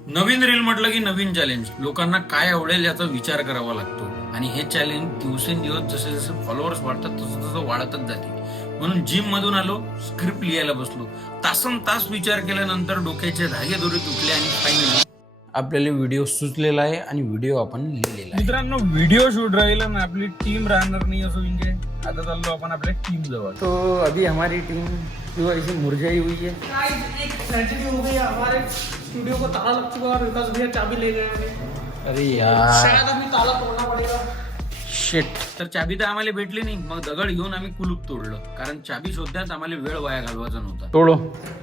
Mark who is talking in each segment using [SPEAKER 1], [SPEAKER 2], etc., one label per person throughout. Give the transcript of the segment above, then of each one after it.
[SPEAKER 1] नवीन reel म्हटलं की नवीन challenge. लोकांना काय आवडेल याचा विचार करावा लागतो आणि हे चॅलेंज दिवसेंदिवस जसे जसे फॉलोअर्स वाढतात तसं तसं वाढतच जाते. म्हणून जिम मधून आलो, स्क्रिप्ट लिहायला बसलो. तासन तास विचार केल्यानंतर डोक्याचे धागे दोरे तुटले आणि फायनली आपल्याला व्हिडिओ सुचलेला आहे आणि व्हिडिओ आपण लिहिलेला आहे.
[SPEAKER 2] मित्रांनो, व्हिडिओ शूट राहिला ना, आपली टीम राहणार नाही असं म्हणजे आता चाललो आपण आपल्या टीम जवळ.
[SPEAKER 1] तो अभी हमारी टीम जो ऐसी मुरझाई हुई है.
[SPEAKER 3] एक ट्रेजेडी हो गई है, हमारे स्टूडियो को ताला लग चुका है और विकास भैया चाबी ले गए हैं.
[SPEAKER 1] अरे यार,
[SPEAKER 3] शायद अभी ताला तोड़ना पड़ेगा.
[SPEAKER 1] शेट. तर चाबी तर आम्हाला भेटली नाही. मग दगड घेऊन आम्ही कुलूप तोडलं, कारण चाबी शोधण्यात आम्हाला वेळ वाया घालवायचा नव्हता. तोडो.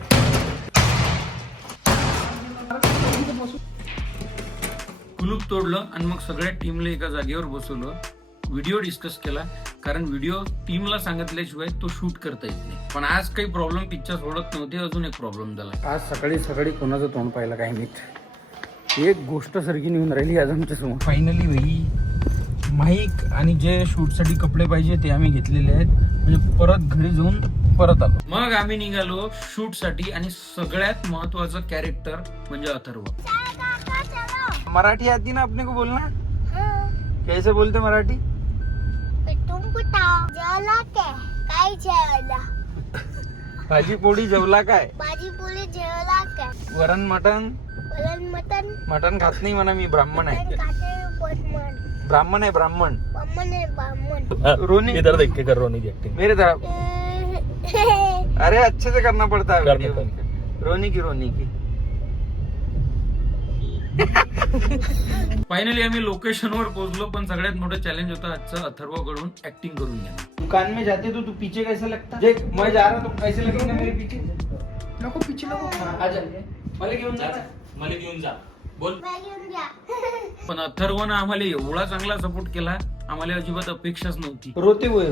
[SPEAKER 1] कुलूप तोडलं आणि मग सगळ्या टीमला एका जागेवर बसवलं. व्हिडिओ डिस्कस केला, कारण व्हिडिओ टीमला सांगितल्याशिवाय तो शूट करता येत नाही. पण आज काही प्रॉब्लेम पिक्चर सोडत नव्हते, अजून एक प्रॉब्लेम झाला. आज सकाळी सकाळी कोणाचं तोंड पाहिलं काय माहित. एक गोष्ट सारखी निघून राहिली आज आमच्या समोर. फायनली भाई माईक आणि जे शूटसाठी कपडे पाहिजे ते आम्ही घेतलेले आहेत. म्हणजे परत घरी जाऊन परत आलो. मग आम्ही निघालो शूटसाठी आणि सगळ्यात महत्वाचं कॅरेक्टर म्हणजे अथर्व. मराठी आती ना अपने को बोलना? कैसे बोलते मराठी?
[SPEAKER 4] काय जेवला?
[SPEAKER 1] भाजी पोळी जेवला काय?
[SPEAKER 4] भाजी पोळी जेवला काय?
[SPEAKER 1] वरण मटन?
[SPEAKER 4] वरण मटन?
[SPEAKER 1] मटन खात नाही म्हणा, मी ब्राह्मण आहे. ब्राह्मण आहे, ब्राह्मण.
[SPEAKER 4] ब्राह्मण आहे, ब्राह्मण.
[SPEAKER 1] रोनी
[SPEAKER 2] इधर देख के कर रोनी की एक्टिंग.
[SPEAKER 1] मेरे तरफ. अरे अच्छे से करना पड़ता है वीडियो. रोनी की फायनली आम्ही लोकेशनवर पोहोचलो. पण सगळ्यात मोठं चॅलेंज होतं आजचं अथर्व कडून ऍक्टिंग करून घेणं. दुकान में जाते तो तू पीछे कैसे लगता? देख मैं जा रहा तो कैसे लगेगा मेरे पीछे?
[SPEAKER 3] लोगों पीछे लोगों.
[SPEAKER 1] आ जा. मला घेऊन जा.
[SPEAKER 2] मला घेऊन जा. बोल.
[SPEAKER 4] घेऊन घ्या.
[SPEAKER 1] पण अथर्वनं आम्हाला एवढा चांगला सपोर्ट केला, आम्हाला अजिबात अपेक्षाच नव्हती.
[SPEAKER 2] रोते हुए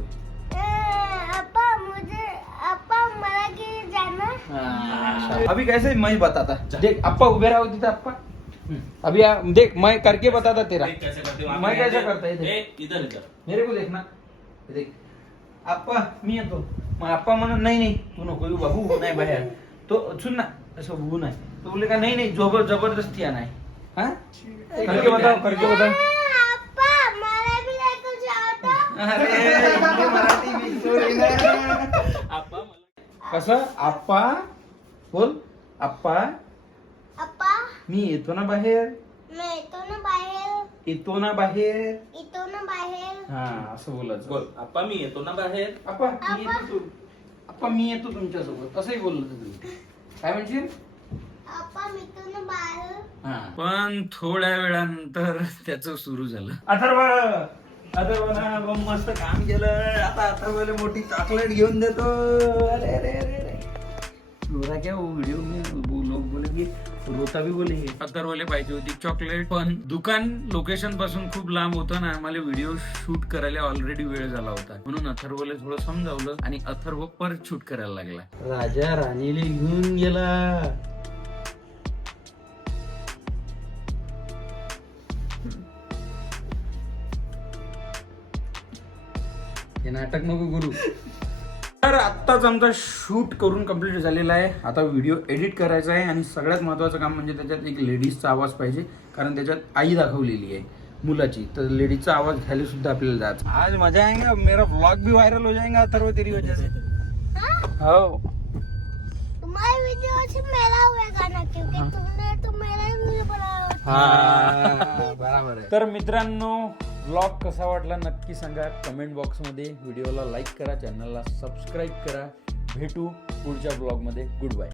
[SPEAKER 4] अप्पा मला घेऊन जाना.
[SPEAKER 1] अभी कैसे मैं बताता. देख अप्पा उभे रहा होती था. अप्पा अभी देख मैं करके बताता तेरा.
[SPEAKER 2] कैसे करते हो?
[SPEAKER 1] मैं कैसा करता है
[SPEAKER 2] इधर इधर
[SPEAKER 1] मेरे को देखना. देख अप्पा मी येतो. मग अप्पा म्हणून नाही तू नको येऊ बाबू, नाही बाहेर. तो सुन ना, असं होऊ नाही. तो बोले का नाही जबरदस्ती आना है. हाँ करके बताओ.
[SPEAKER 4] अप्पा मला भी लेको जाओ तो.
[SPEAKER 1] अरे मराठी मी सॉरी ना. कसं आप्पा बोल. आप्पा
[SPEAKER 4] अप्पा
[SPEAKER 1] मी येतो ना बाहेर.
[SPEAKER 4] मैं येतो ना बाहेर.
[SPEAKER 1] येतो ना बाहेर.
[SPEAKER 4] येतो ना बाहेर.
[SPEAKER 1] हा असं बोलायचं.
[SPEAKER 2] बोल. आप्पा मी येतो ना बाहेर.
[SPEAKER 1] आप्पा मी येतो. आप्पा मी येतो तुमच्यासोबत. असंही बोललो तुम्ही. काय म्हणशील?
[SPEAKER 4] अप्पा मी येतो ना बाहेर.
[SPEAKER 1] पण थोड्या वेळानंतर त्याचं सुरू झालं.
[SPEAKER 2] अथर्व ना मस्त काम केलं. आता अथर्वला मोठी चॉकलेट घेऊन देतो.
[SPEAKER 1] अरे अरे अरे अरे रोता क्या वो वीडियो में वो लोग बोलेंगे, रोता भी बोलेंगे. अथर्वले पाहिजे होती चॉकलेट. पण दुकान लोकेशन पासून खूप लांब होतं ना, आम्हाला व्हिडिओ शूट करायला ऑलरेडी वेळ झाला होता. म्हणून अथर्वले थोडं समजावलं आणि अथर्व परत शूट करायला लागला. राजा राणीला घेऊन गेला. हे नाटक नको करू. तर आत्ताच आमचा शूट करून कंप्लीट झालेला आहे. आता व्हिडिओ एडिट करायचा आहे आणि सगळ्यात महत्त्वाचं काम म्हणजे त्याच्यात एक लेडीजचा आवाज पाहिजे, कारण त्याच्यात आई दाखवलेली आहे मुलाची. तर लेडीजचा आवाज घ्यायला सुद्धा आपल्याला जायचं. आज मजा आएगा. मेरा व्लॉग भी वायरल हो जाएगा अथर्व तेरी वजह से. हो
[SPEAKER 4] तुम्हारे वीडियो से मेरा होगा ना, क्योंकि तुमने तो मेरा ही वीडियो बनाया.
[SPEAKER 1] हा बरोबर आहे. तर मित्रांनो, व्लॉग कसा वाटला नक्की सांगा कमेंट बॉक्समध्ये. व्हिडिओला लाईक करा, चॅनलला सबस्क्राईब करा. भेटू पुढच्या व्लॉगमध्ये. Good bye.